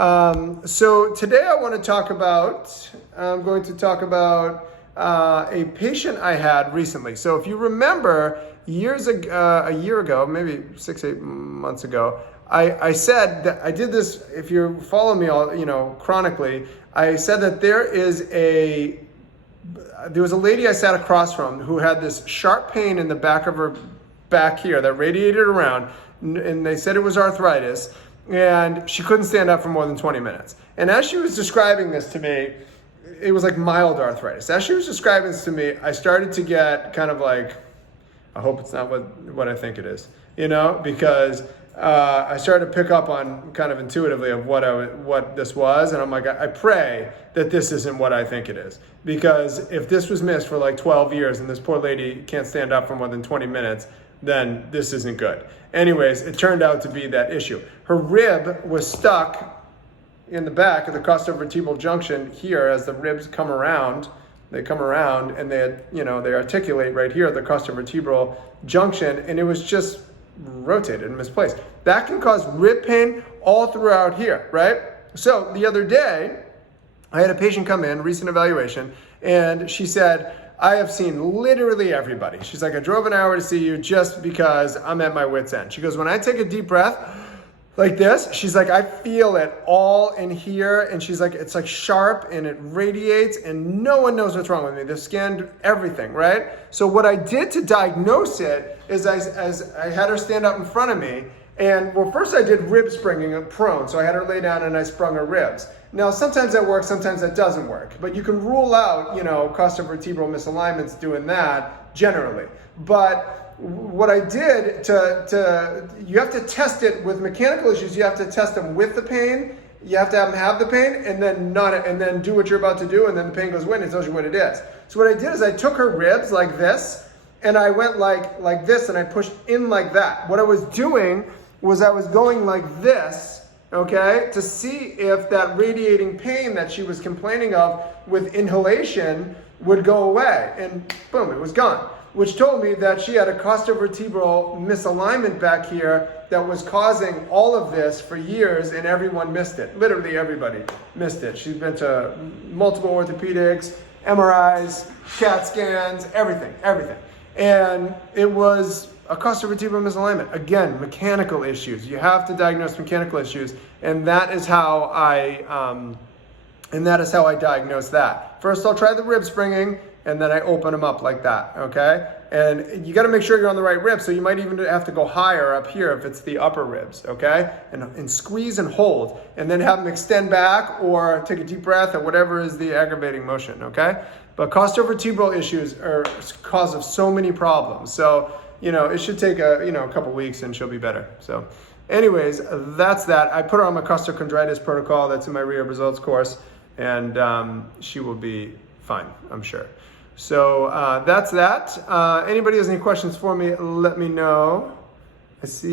So today I'm going to talk about a patient I had recently. So if you remember, a year ago, maybe 6-8 months ago, I said that I did this. If you follow me all, chronically, I said that there was a lady I sat across from who had this sharp pain in the back of her back here that radiated around, and they said it was arthritis, and she couldn't stand up for more than 20 minutes. And as she was describing this to me, it was like mild arthritis. As she was describing this to me, I started to get kind of like, I hope it's not what I think it is, because I started to pick up on kind of intuitively of what this was, and I'm like, I pray that this isn't what I think it is, because if this was missed for like 12 years and this poor lady can't stand up for more than 20 minutes, then this isn't good. Anyways, it turned out to be that issue. Her rib was stuck in the back of the costovertebral junction here. As the ribs come around, and they articulate right here at the costovertebral junction, and it was just rotated and misplaced. That can cause rib pain all throughout here, right? So the other day, I had a patient come in, recent evaluation, and she said, I have seen literally everybody. She's like, I drove an hour to see you just because I'm at my wit's end. She goes, when I take a deep breath like this, she's like, I feel it all in here. And she's like, it's like sharp and it radiates and no one knows what's wrong with me. They've scanned everything, right? So what I did to diagnose it is as I had her stand up in front of me, and first I did rib springing prone. So I had her lay down and I sprung her ribs. Now, sometimes that works, sometimes that doesn't work. But you can rule out, costovertebral misalignments doing that generally. But what I did you have to test it with mechanical issues. You have to test them with the pain. You have to have the pain and then do what you're about to do. And then the pain goes away and it tells you what it is. So what I did is I took her ribs like this and I went like this and I pushed in like that. What I was doing was I was going like this, okay, to see if that radiating pain that she was complaining of with inhalation would go away. And boom, it was gone, which told me that she had a costovertebral misalignment back here that was causing all of this for years, and everyone missed it. Literally everybody missed it. She's been to multiple orthopedics, MRIs, CAT scans, everything. And it was a costovertebral misalignment. Again, mechanical issues. You have to diagnose mechanical issues, and that is how I diagnose that. First, I'll try the rib springing, and then I open them up like that, okay? And you got to make sure you're on the right rib, so you might even have to go higher up here if it's the upper ribs, okay? And squeeze and hold, and then have them extend back or take a deep breath or whatever is the aggravating motion, okay? But costovertebral issues are cause of so many problems. So, it should take a couple weeks and she'll be better. So anyways, that's that. I put her on my costochondritis protocol that's in my rehab results course, and she will be fine, I'm sure. So that's that. Anybody has any questions for me, let me know. I see.